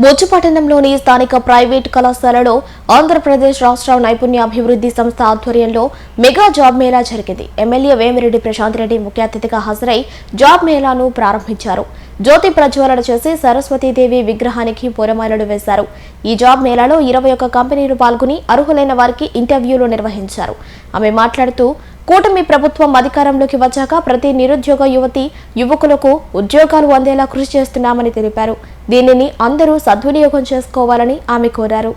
బొచ్చుపట్టణంలోని స్థానిక ప్రైవేట్ కళాశాలలో ఆంధ్రప్రదేశ్ రాష్ట్ర నైపుణ్యాభివృద్ధి సంస్థ ఆధ్వర్యంలో మెగా జాబ్ మేళా జరిగింది. ఎమ్మెల్యే వేమిరెడ్డి ప్రశాంత్ రెడ్డి ముఖ్య అతిథిగా హాజరై జాబ్ మేళాను ప్రారంభించారు. జ్యోతి ప్రజ్వలన చేసి సరస్వతీదేవి విగ్రహానికి పూలమాలలు వేశారు. ఈ జాబ్ మేళాలో ఇరవై ఒక్క కంపెనీలు పాల్గొని అర్హులైన వారికి ఇంటర్వ్యూలు నిర్వహించారు. ఆమె మాట్లాడుతూ కూటమి ప్రభుత్వం అధికారంలోకి వచ్చాక ప్రతి నిరుద్యోగ యువతి యువకులకు ఉద్యోగాలు అందేలా కృషి చేస్తున్నామని తెలిపారు. దీనిని అందరూ సద్వినియోగం చేసుకోవాలని ఆమె కోరారు.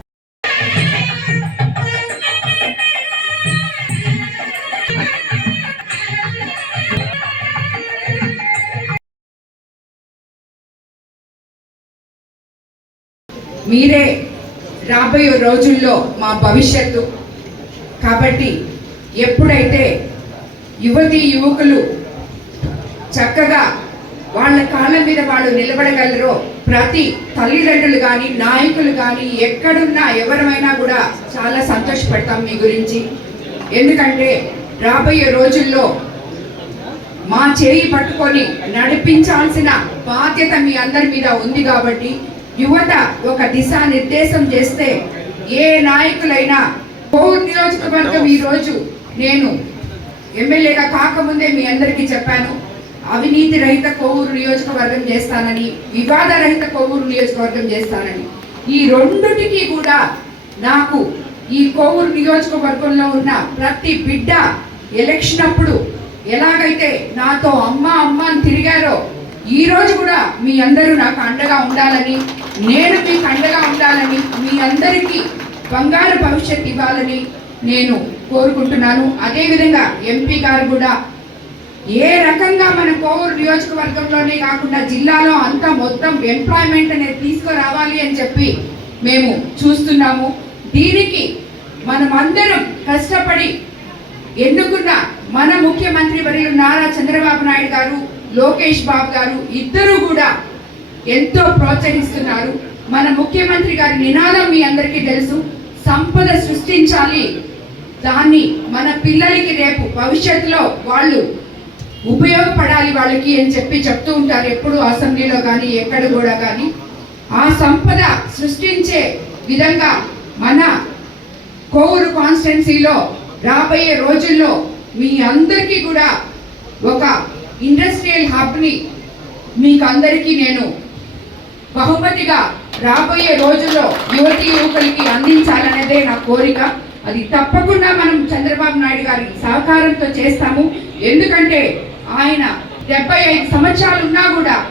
మీరే రాబోయే రోజుల్లో మా భవిష్యత్తు. కాబట్టి ఎప్పుడైతే యువతి యువకులు చక్కగా వాళ్ళ కాళ్ళ మీద వాళ్ళు నిలబడగలరో ప్రతి తల్లిదండ్రులు కానీ నాయకులు కానీ ఎక్కడున్నా ఎవరమైనా కూడా చాలా సంతోషపడతాం మీ గురించి. ఎందుకంటే రాబోయే రోజుల్లో మా చేయి పట్టుకొని నడిపించాల్సిన బాధ్యత మీ అందరి మీద ఉంది కాబట్టి యువత ఒక దిశా నిర్దేశం చేస్తే ఏ నాయకులైనా కోవూరు నియోజకవర్గం ఈ రోజు నేను ఎమ్మెల్యేగా కాకముందే మీ అందరికీ చెప్పాను అవినీతి రహిత కోవూరు నియోజకవర్గం చేస్తానని వివాద రహిత కోవూరు నియోజకవర్గం చేస్తానని. ఈ రెండుటికి కూడా నాకు ఈ కోవూరు నియోజకవర్గంలో ఉన్న ప్రతి బిడ్డ ఎలక్షన్ అప్పుడు ఎలాగైతే నాతో అమ్మ అమ్మ అని తిరిగారో ఈ రోజు కూడా మీ అందరూ నాకు అండగా ఉండాలని నేను మీకు అండగా ఉండాలని మీ అందరికీ బంగారు భవిష్యత్ ఇవ్వాలని నేను కోరుకుంటున్నాను. అదేవిధంగా ఎంపీ గారు కూడా ఏ రకంగా మన కోవూరు నియోజకవర్గంలోనే కాకుండా జిల్లాలో అంతా మొత్తం ఎంప్లాయ్మెంట్ అనేది తీసుకురావాలి అని చెప్పి మేము చూస్తున్నాము. దీనికి మనమందరం కష్టపడి ఎన్నుకున్న మన ముఖ్యమంత్రి వర్యులు నారా చంద్రబాబు నాయుడు గారు లోకేష్ బాబు గారు ఇద్దరు కూడా ఎంతో ప్రోత్సహిస్తున్నారు. మన ముఖ్యమంత్రి గారి నినాదం మీ అందరికీ తెలుసు. సంపద సృష్టించాలి. దాన్ని మన పిల్లలకి రేపు భవిష్యత్తులో వాళ్ళు ఉపయోగపడాలి వాళ్ళకి అని చెప్పి చెప్తూ ఉంటారు ఎప్పుడు అసెంబ్లీలో కానీ ఎక్కడ కూడా కానీ ఆ సంపద సృష్టించే విధంగా మన కోవూరు కాన్స్టిట్యున్సీలో రాబోయే రోజుల్లో మీ అందరికీ కూడా ఒక ఇండస్ట్రియల్ హబ్ని మీకు అందరికీ నేను బహుమతిగా రాబోయే రోజుల్లో యువతి యువకులకి అందించాలనేదే నా కోరిక. అది తప్పకుండా మనం చంద్రబాబు నాయుడు గారి సహకారంతో చేస్తాము. ఎందుకంటే ఆయన డెబ్బై ఐదు సంవత్సరాలు ఉన్నా కూడా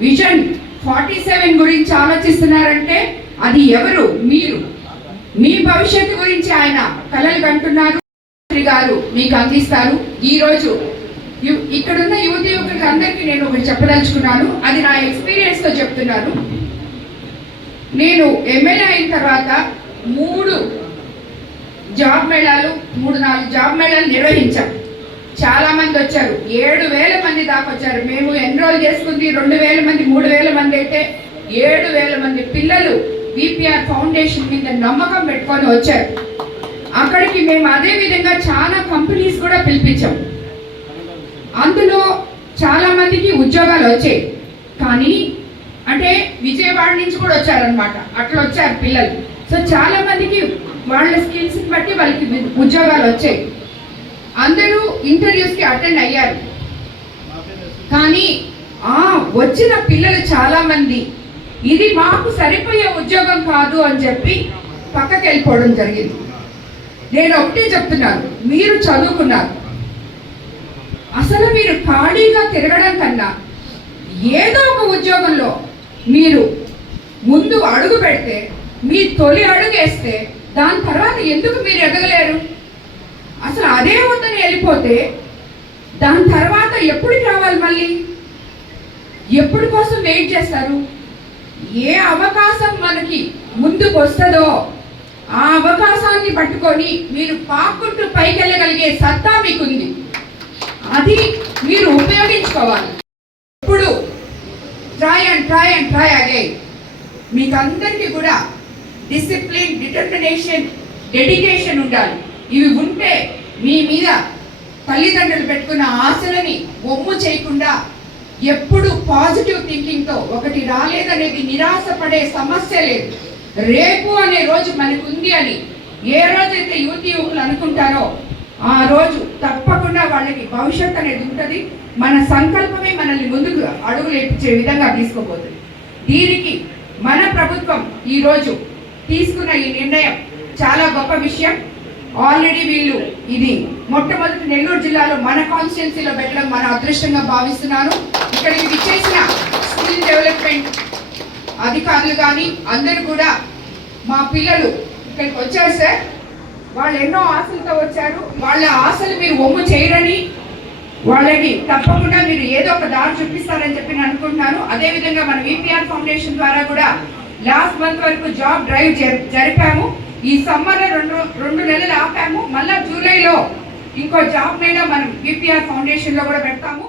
విజన్ ఫార్టీ సెవెన్ గురించి ఆలోచిస్తున్నారంటే అది ఎవరు? మీరు. మీ భవిష్యత్తు గురించి ఆయన కలలు కంటున్నారు. గారు మీకు అందిస్తారు. ఈరోజు ఇక్కడున్న యువతి యువకులకి అందరికీ నేను ఒకటి చెప్పదలుచుకున్నాను. అది నా ఎక్స్పీరియన్స్తో చెప్తున్నాను. నేను ఎమ్మెల్యే అయిన తర్వాత మూడు జాబ్ మేళాలు మూడు నాలుగు జాబ్ మేళాలు నిర్వహించాం. చాలా మంది వచ్చారు. ఏడు వేల మంది దాకా వచ్చారు. మేము ఎన్రోల్ చేసుకుంది? రెండు వేల మంది మూడు వేల మంది అయితే ఏడు వేల మంది పిల్లలు విపిఆర్ ఫౌండేషన్ మీద నమ్మకం పెట్టుకొని వచ్చారు. అక్కడికి మేము అదే విధంగా చాలా కంపెనీస్ కూడా పిలిపించాం. అందులో చాలా మందికి ఉద్యోగాలు వచ్చాయి. కానీ అంటే విజయవాడ నుంచి కూడా వచ్చారనమాట అట్లా వచ్చారు పిల్లలు. సో చాలా మందికి వాళ్ళ స్కిల్స్ బట్టి వాళ్ళకి ఉద్యోగాలు వచ్చాయి. అందరూ ఇంటర్వ్యూస్కి అటెండ్ అయ్యారు. కానీ ఆ వచ్చిన పిల్లలు చాలా మంది ఇది మాకు సరిపోయే ఉద్యోగం కాదు అని చెప్పి పక్కకి వెళ్ళిపోవడం జరిగింది. నేను ఒకటే చెప్తున్నాను మీరు చదువుకున్నారు. అసలు మీరు ఖాళీగా తిరగడం కన్నా ఏదో ఒక ఉద్యోగంలో మీరు ముందు అడుగు పెడితే మీ తొలి అడుగు వేస్తే దాని తర్వాత ఎందుకు మీరు ఎదగలేరు? అసలు అదే వద్దని వెళ్ళిపోతే దాని తర్వాత ఎప్పటికి రావాలి మళ్ళీ? ఎప్పుడు కోసం వెయిట్ చేస్తారు? ఏ అవకాశం మనకి ముందుకు వస్తుందో ఆ అవకాశాన్ని పట్టుకొని మీరు పాక్కుంటూ పైకి వెళ్ళగలిగే సత్తా మీకుంది. అది మీరు ఉపయోగించుకోవాలి. ఇప్పుడు try and try and try again మీకు అందరికీ కూడా డిసిప్లిన్ డిటర్మినేషన్ డెడికేషన్ ఉండాలి. ఇవి ఉంటే మీ మీద తల్లిదండ్రులు పెట్టుకున్న ఆశలని ఒమ్ము చేయకుండా ఎప్పుడు పాజిటివ్ థింకింగ్తో ఒకటి రాలేదనేది నిరాశపడే సమస్య లేదు. రేపు అనే రోజు మనకు ఉంది అని ఏ రోజైతే యువతి యువకులు అనుకుంటారో ఆ రోజు తప్పకుండా వాళ్ళకి భవిష్యత్ అనేది ఉంటుంది. మన సంకల్పమే మనల్ని ముందుకు అడుగులేపించే విధంగా తీసుకోబోతుంది. దీనికి మన ప్రభుత్వం ఈరోజు తీసుకున్న ఈ నిర్ణయం చాలా గొప్ప విషయం. ఆల్రెడీ వీళ్ళు ఇది మొట్టమొదటి నెల్లూరు జిల్లాలో మన కాన్స్టిట్యున్సీలో పెట్టడం మన అదృష్టంగా భావిస్తున్నాను ఇక్కడికి విచ్చేసిన స్కిల్ డెవలప్మెంట్ అధికారులు కానీ అందరూ కూడా మా పిల్లలు ఇక్కడికి వచ్చారు సార్. వాళ్ళు ఎన్నో ఆశలతో వచ్చారు. వాళ్ళ ఆశలు మీరు ఒమ్ము చేయరని వాళ్ళకి తప్పకుండా మీరు ఏదో ఒక దారి చూపిస్తారని చెప్పి నేను అనుకుంటున్నాను. అదేవిధంగా మన విపిఆర్ ఫౌండేషన్ ద్వారా కూడా లాస్ట్ మంత్ వరకు జాబ్ డ్రైవ్ జరిపాము. ఈ సమ్మర్ రెండు రెండు నెలలు ఆపాము. మళ్ళా జూలైలో ఇంకో జాబ్ నైనా మనం బీపీఆర్ ఫౌండేషన్లో కూడా పెడతాము.